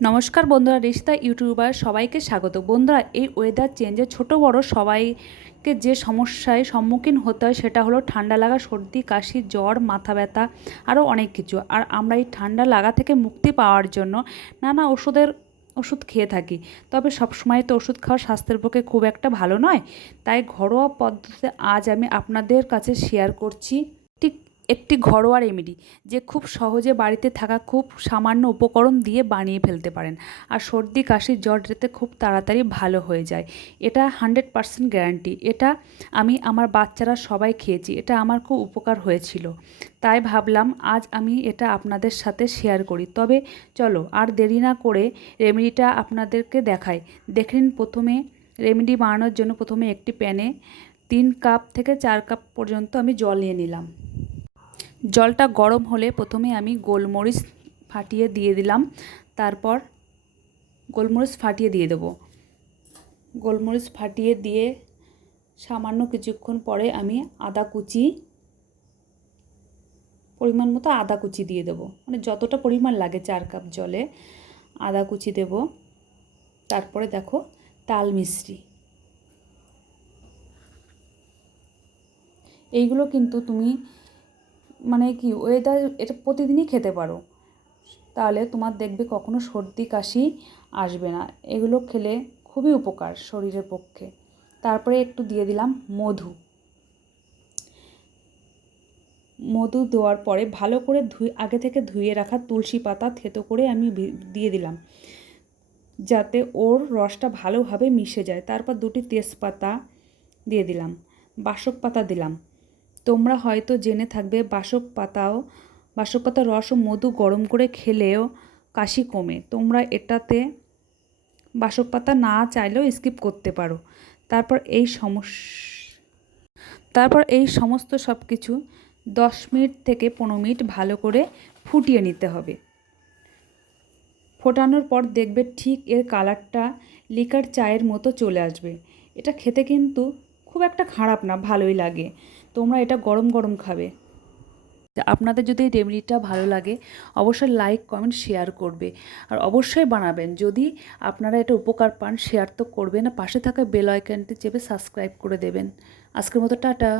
নমস্কার বন্ধুরা, রিশতা ইউটিউবার সবাইকে স্বাগত। বন্ধুরা, এই ওয়েদার চেঞ্জে ছোট বড় সবাইকে যে সমস্যায় সম্মুখীন হতে হয় সেটা হলো ঠান্ডা লাগা, সর্দি, কাশি, জ্বর, মাথা ব্যথা, আরও অনেক কিছু। আর আমরা এই ঠান্ডা লাগা থেকে মুক্তি পাওয়ার জন্য নানা ওষুধ খেয়ে থাকি। তবে সবসময় তো ওষুধ খাওয়া স্বাস্থ্যের পক্ষে খুব একটা ভালো নয়। তাই ঘরোয়া পদ্ধতিতে আজ আমি আপনাদের কাছে শেয়ার করছি একটি ঘরোয়া রেমেডি, যে খুব সহজে বাড়িতে থাকা খুব সামান্য উপকরণ দিয়ে বানিয়ে ফেলতে পারেন। আর সর্দি, কাশি, জ্বর যাতে খুব তাড়াতাড়ি ভালো হয়ে যায়, এটা 100% গ্যারান্টি। এটা আমি আমার বাচ্চারা সবাই খেয়েছি, এটা আমার খুব উপকার হয়েছিল। তাই ভাবলাম আজ আমি এটা আপনাদের সাথে শেয়ার করি। তবে চলো আর দেরি না করে রেমেডিটা আপনাদেরকে দেখাই। দেখে নিন। প্রথমে রেমেডি বানানোর জন্য প্রথমে একটি প্যানে 3 কাপ থেকে 4 কাপ পর্যন্ত আমি জল নিয়ে নিলাম। জলটা গরম হলে প্রথমে আমি গোলমরিচ ফাটিয়ে দিয়ে দিলাম। তারপর গোলমরিচ ফাটিয়ে দিয়ে দেবো। গোলমরিচ ফাটিয়ে দিয়ে সামান্য কিছুক্ষণ পরে আমি আদা কুচি, পরিমাণ মতো আদা কুচি দিয়ে দেবো। মানে যতটা পরিমাণ লাগে 4 কাপ জলে আদা কুচি দেব। তারপরে দেখো তাল মিছরি, এইগুলো কিন্তু তুমি মানে কি ওয়েদার এটা প্রতিদিনই খেতে পারো, তাহলে তোমার দেখবে কখনো সর্দি কাশি আসবে না। এগুলো খেলে খুবই উপকার শরীরের পক্ষে। তারপরে একটু দিয়ে দিলাম মধু। মধু দেওয়ার পরে ভালো করে আগে থেকে ধুয়ে রাখা তুলসী পাতা থেতো করে আমি দিয়ে দিলাম, যাতে ওর রসটা ভালোভাবে মিশে যায়। তারপর 2টি তেজপাতা দিয়ে দিলাম, বাসক পাতা দিলাম। তোমরা হয়তো জেনে থাকবে বাসক পাতার রস ও মধু গরম করে খেলেও কাশি কমে। তোমরা এটাতে বাসক পাতা না চাইলেও স্কিপ করতে পারো। তারপর এই সমস্ত সব কিছু 10 মিনিট থেকে 15 মিনিট ভালো করে ফুটিয়ে নিতে হবে। ফোটানোর পর দেখবে ঠিক এর কালারটা লিকার চায়ের মতো চলে আসবে। এটা খেতে কিন্তু খুব একটা খারাপ না, ভালোই লাগে। তোমরা এটা গরম গরম খাবে। আপনাদের যদি এই রেমেডিটা ভালো লাগে অবশ্যই লাইক, কমেন্ট, শেয়ার করবে। আর অবশ্যই বানাবেন। যদি আপনারা এটা উপকার পান শেয়ার তো করবেন, না পাশে থাকা বেল আইকনটি চেপে সাবস্ক্রাইব করে দেবেন। আজকের মতো টাটা।